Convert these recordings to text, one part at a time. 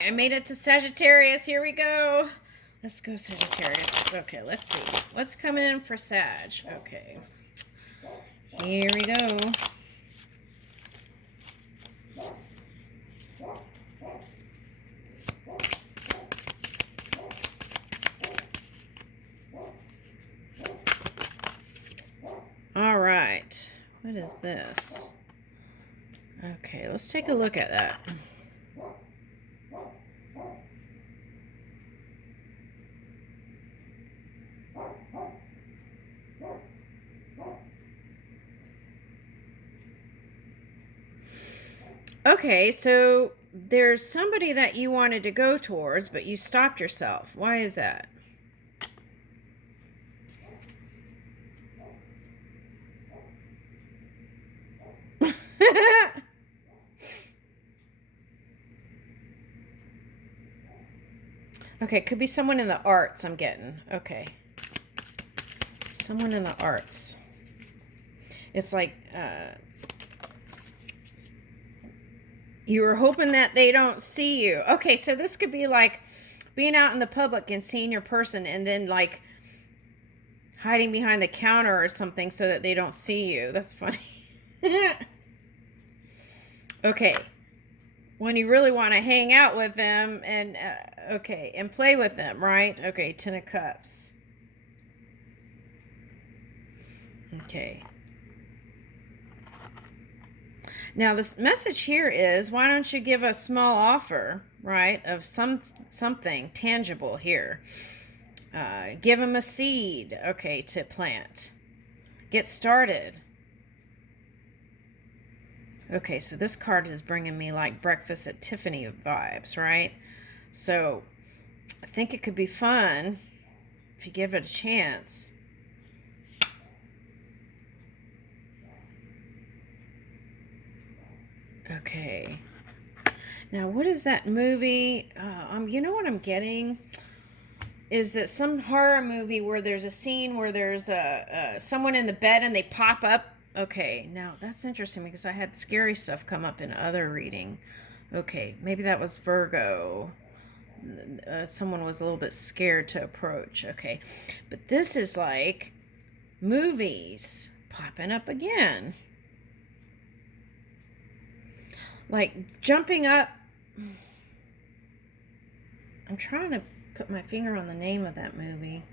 I made it to Sagittarius. Here we go. Let's go, Sagittarius. Okay, let's see. What's coming in for Sag? Okay. Here we go. All right. What is this? Okay, let's take a look at that. Okay, so there's somebody that you wanted to go towards, but you stopped yourself. Why is that? Okay, could be someone in the arts I'm getting. Okay. Someone in the arts. It's like, you were hoping that they don't see you. Okay, so this could be like being out in the public and seeing your person and then like hiding behind the counter or something so that they don't see you. That's funny. Okay. When you really want to hang out with them and, okay, and play with them, right? Okay, Ten of Cups. Okay. Now, this message here is, why don't you give a small offer, right, of something tangible here. Give them a seed, okay, to plant. Get started. Okay, so this card is bringing me like Breakfast at Tiffany vibes, right? So I think it could be fun if you give it a chance. Okay. Now, what is that movie? You know what I'm getting? Is that some horror movie where there's a scene where there's someone in the bed and they pop up? Okay, now that's interesting because I had scary stuff come up in other reading. Okay, maybe that was Virgo. Someone was a little bit scared to approach. Okay, but this is like movies popping up again. Like jumping up. I'm trying to put my finger on the name of that movie.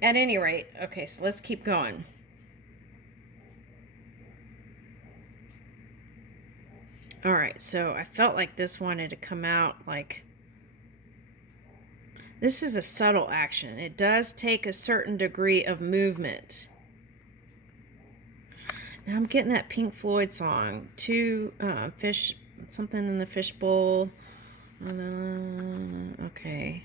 At any rate, okay, so let's keep going. All right, so I felt like this wanted to come out like, this is a subtle action. It does take a certain degree of movement. Now I'm getting that Pink Floyd song, two fish, something in the fishbowl. Okay.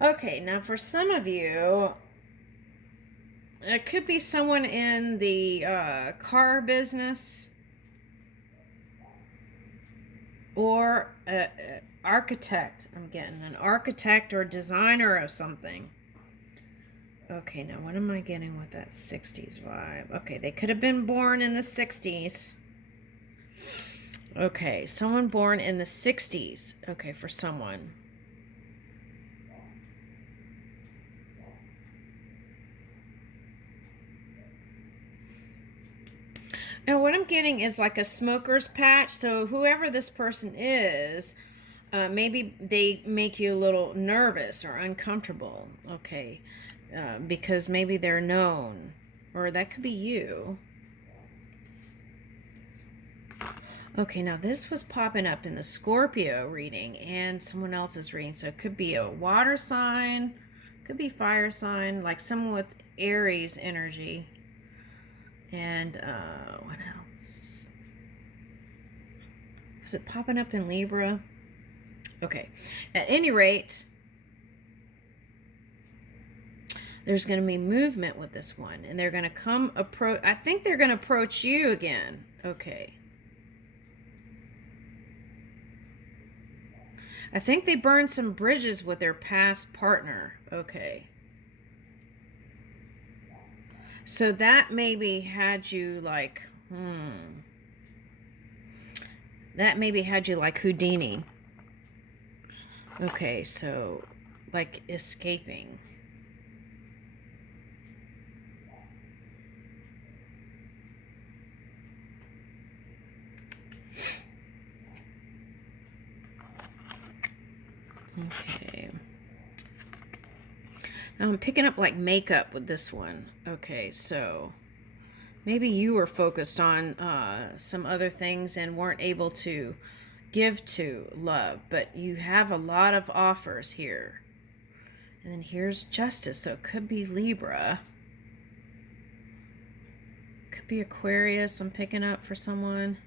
Okay, now for some of you, it could be someone in the car business or an architect. I'm getting an architect or designer of something. Okay, now what am I getting with that 60s vibe? Okay, they could have been born in the 60s. Okay, someone born in the 60s. Okay, for someone. Now, what I'm getting is like a smoker's patch. So whoever this person is, maybe they make you a little nervous or uncomfortable. Okay, because maybe they're known, or that could be you. Okay, now this was popping up in the Scorpio reading and someone else's reading. So it could be a water sign, could be fire sign, like someone with Aries energy. And what else? Is it popping up in Libra? Okay. At any rate, There's going to be movement with this one, and they're going to come approach. I think they're going to approach you again. Okay. I think they burned some bridges with their past partner. Okay. So that maybe had you like, that maybe had you like Houdini. Okay, so like escaping. Okay. Now I'm picking up like makeup with this one. Okay, so maybe you were focused on some other things and weren't able to give to love, but you have a lot of offers here. And then here's justice, so it could be Libra. Could be Aquarius, I'm picking up for someone.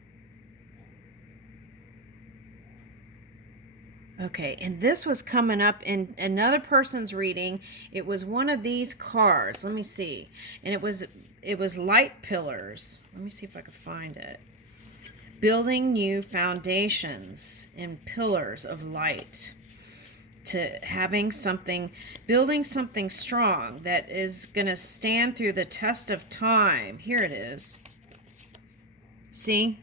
Okay, and this was coming up in another person's reading. It was one of these cards. Let me see. And it was light pillars. Let me see if I can find it. Building new foundations and pillars of light. To having something, building something strong that is going to stand through the test of time. Here it is. See?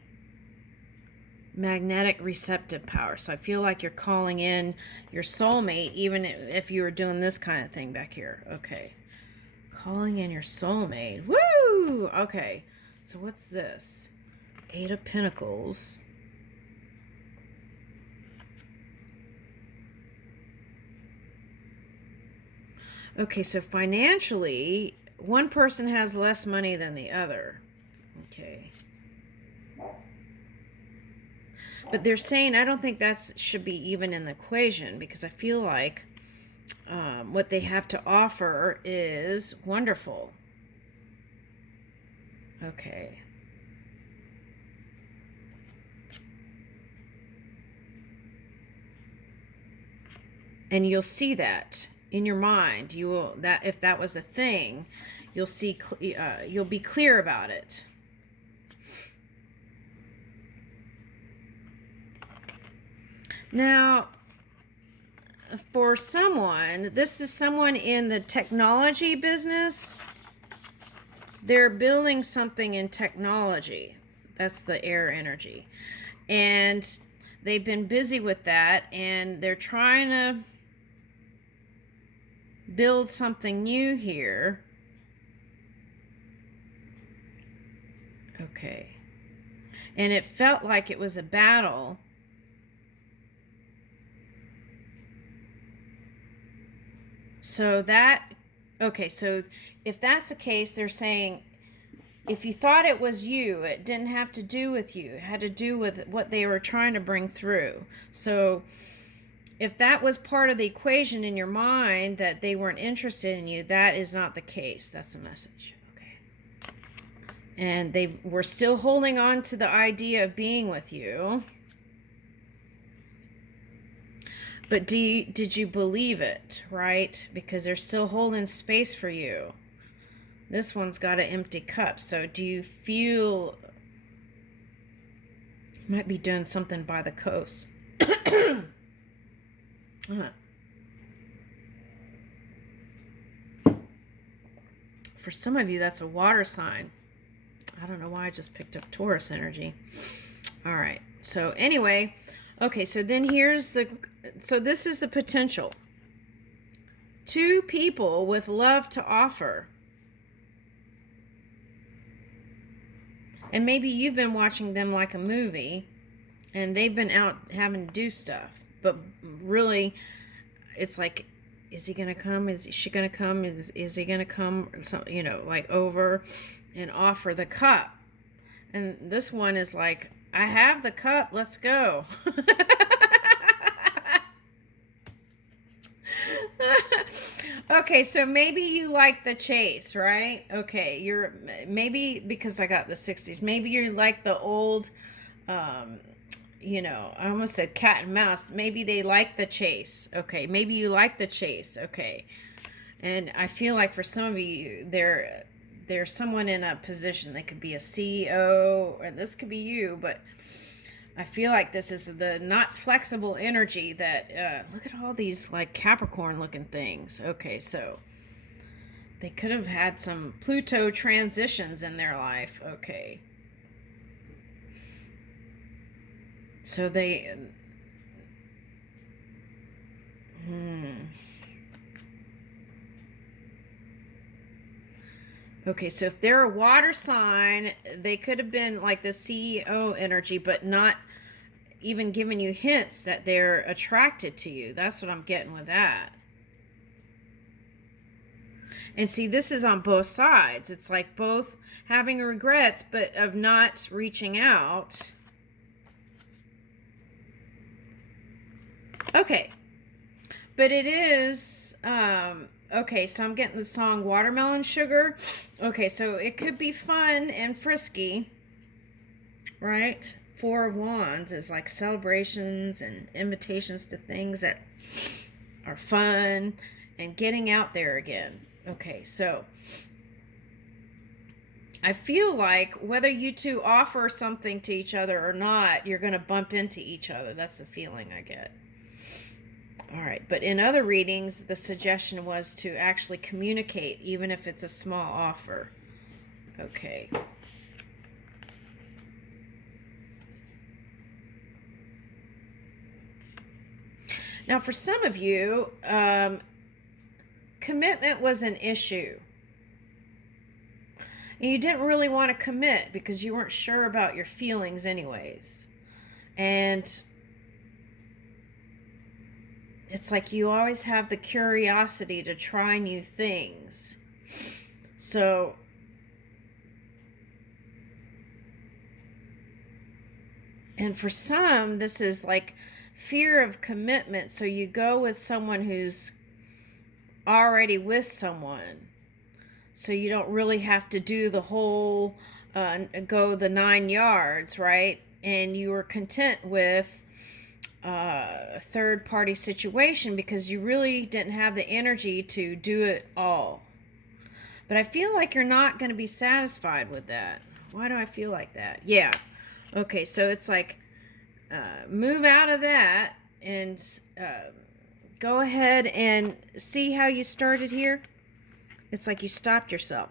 Magnetic receptive power. So I feel like you're calling in your soulmate, even if you were doing this kind of thing back here. Okay. Calling in your soulmate. Woo! Okay. So what's this? Eight of Pentacles. Okay, so financially, one person has less money than the other. Okay. But they're saying, I don't think that should be even in the equation, because I feel like what they have to offer is wonderful. Okay. And you'll see that in your mind. You will, that if that was a thing, you'll see, you'll be clear about it. Now, for someone, this is someone in the technology business. They're building something in technology. That's the air energy. And they've been busy with that, and they're trying to build something new here. Okay. And it felt like it was a battle. So that, okay, so if that's the case, they're saying if you thought it was you, it didn't have to do with you. It had to do with what they were trying to bring through. So if that was part of the equation in your mind that they weren't interested in you, that is not the case. That's a message. Okay. And they were still holding on to the idea of being with you. But did you believe it, right? Because they're still holding space for you. This one's got an empty cup. So do you feel you might be doing something by the coast? For some of you, that's a water sign. I don't know why I just picked up Taurus energy. All right. So anyway, okay, so then here's the, so this is the potential. Two people with love to offer. And maybe you've been watching them like a movie, and they've been out having to do stuff. But really, it's like, is he going to come? Is she going to come? Is he going to come? So, you know, like over and offer the cup. And this one is like, I have the cup. Let's go. Okay, so maybe you like the chase, right? Okay, you're maybe because I got the 60s. Maybe you like the old, you know, I almost said cat and mouse. Maybe they like the chase. Okay, maybe you like the chase. Okay, And I feel like for some of you, there's someone in a position. They could be a CEO, or this could be you, but I feel like this is the not flexible energy that, look at all these like Capricorn looking things. Okay, so they could have had some Pluto transitions in their life. Okay. So they, Okay, so if they're a water sign, they could have been like the CEO energy, but not even giving you hints that they're attracted to you. That's what I'm getting with that. And see, this is on both sides. It's like both having regrets, but of not reaching out. Okay. But it is, okay, so I'm getting the song Watermelon Sugar. Okay, so it could be fun and frisky, right? Four of Wands is like celebrations and invitations to things that are fun and getting out there again. Okay, so I feel like whether you two offer something to each other or not, you're going to bump into each other. That's the feeling I get. All right, but in other readings, the suggestion was to actually communicate, even if it's a small offer. Okay. Now, for some of you, commitment was an issue. And you didn't really want to commit because you weren't sure about your feelings anyways. And it's like you always have the curiosity to try new things. So and for some, this is like fear of commitment. So you go with someone who's already with someone. So you don't really have to do the whole, go the 9 yards, right? And you were content with a third party situation because you really didn't have the energy to do it all. But I feel like you're not going to be satisfied with that. Why do I feel like that? Yeah. Okay, so it's like move out of that and go ahead and see how you started here. It's like you stopped yourself.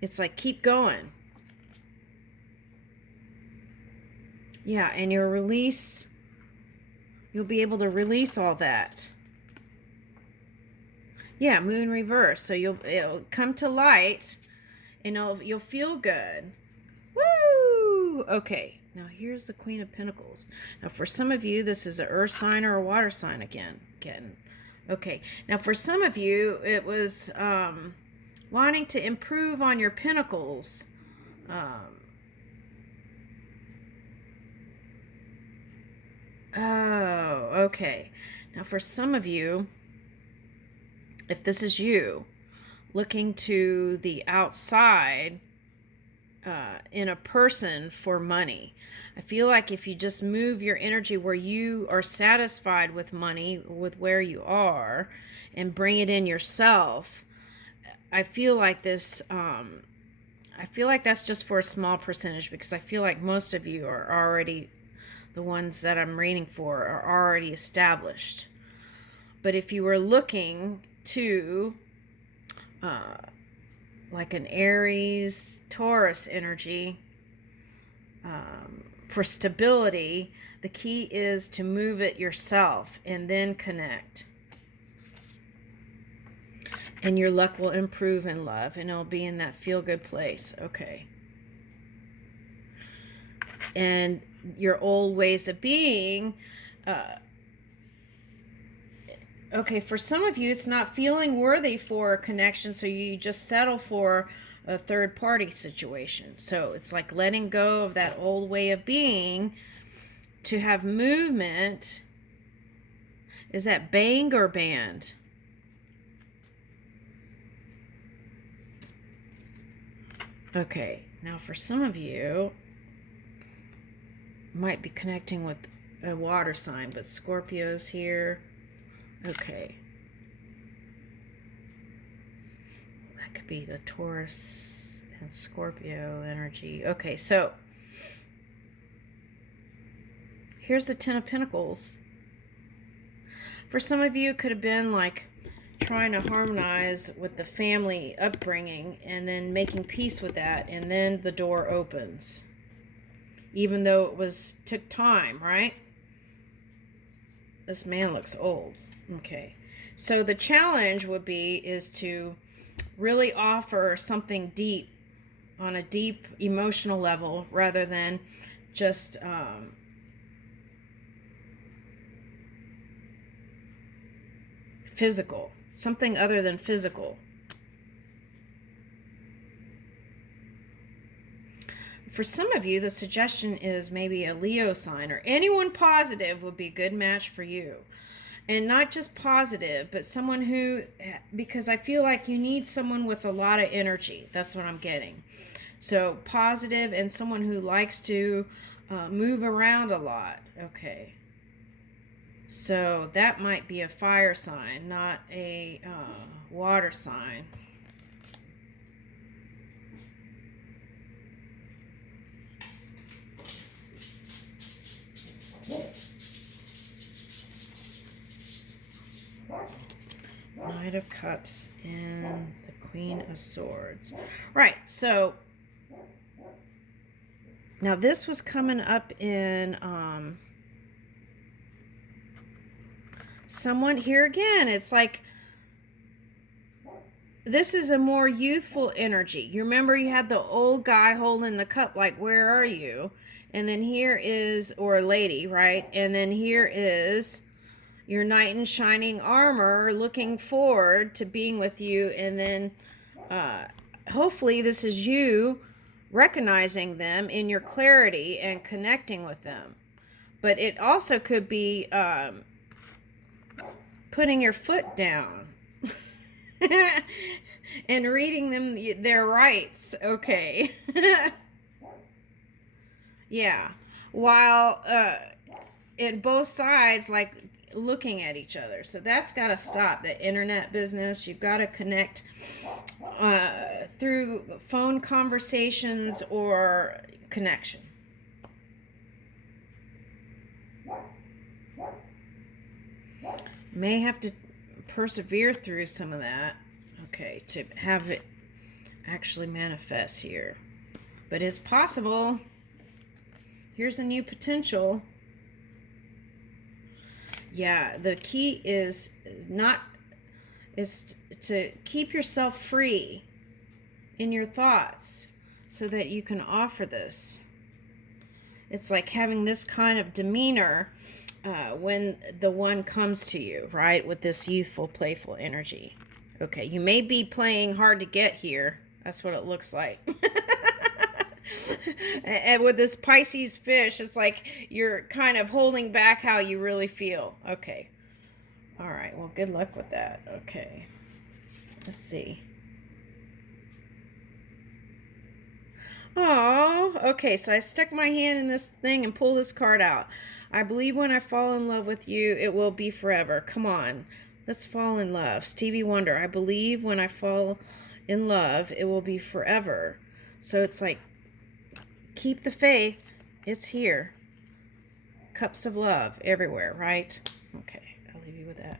It's like keep going. Yeah, and your release, you'll be able to release all that. Yeah, moon reverse. So it'll come to light and you'll feel good. Woo! Okay, now here's the Queen of Pentacles. Now for some of you, this is an earth sign or a water sign again. Okay, now for some of you, it was wanting to improve on your pentacles. Oh, okay. Now for some of you, if this is you, looking to the outside in a person for money. I feel like if you just move your energy where you are satisfied with money, with where you are, and bring it in yourself, I feel like this, I feel like that's just for a small percentage because I feel like most of you are already, the ones that I'm reading for are already established. But if you were looking to like an Aries, Taurus energy for stability, the key is to move it yourself and then connect. And your luck will improve in love and it'll be in that feel-good place. Okay. And your old ways of being, okay, for some of you, it's not feeling worthy for a connection, so you just settle for a third-party situation. So it's like letting go of that old way of being to have movement. Is that bang or band? Okay, now for some of you, might be connecting with a water sign, but Scorpio's here. Okay. could be the Taurus and Scorpio energy. Okay, so here's the Ten of Pentacles. For some of you, it could have been like trying to harmonize with the family upbringing and then making peace with that, and then the door opens. Even though it took time, right? This man looks old. Okay. So the challenge would be is to really offer something deep on a deep emotional level rather than just physical. Something other than physical. For some of you, the suggestion is maybe a Leo sign or anyone positive would be a good match for you. And not just positive, but someone who, because I feel like you need someone with a lot of energy. That's what I'm getting. So positive and someone who likes to move around a lot. Okay. So that might be a fire sign, not a water sign. Knight of Cups and the Queen of Swords. Right, so now this was coming up in someone here again. It's like this is a more youthful energy. You remember you had the old guy holding the cup like, where are you? And then here is, or a lady, right? And then here is your knight in shining armor looking forward to being with you. And then hopefully this is you recognizing them in your clarity and connecting with them. But it also could be putting your foot down and reading them their rights. Okay. Yeah. While in both sides, like looking at each other. So that's got to stop. The internet business. You've got to connect through phone conversations or connection. May have to persevere through some of that, okay, to have it actually manifest here. But it's possible. Here's a new potential. Yeah, the key is to keep yourself free in your thoughts so that you can offer this. It's like having this kind of demeanor when the one comes to you, right? With this youthful, playful energy. Okay, you may be playing hard to get here. That's what it looks like. And with this Pisces fish, it's like you're kind of holding back how you really feel. Okay. All right, well, good luck with that. Okay. Let's see. Oh, okay, so I stuck my hand in this thing and pulled this card out. I believe when I fall in love with you, it will be forever. Come on, let's fall in love. Stevie Wonder, I believe when I fall in love, it will be forever. So it's like, keep the faith. It's here. Cups of love everywhere, right? Okay, I'll leave you with that.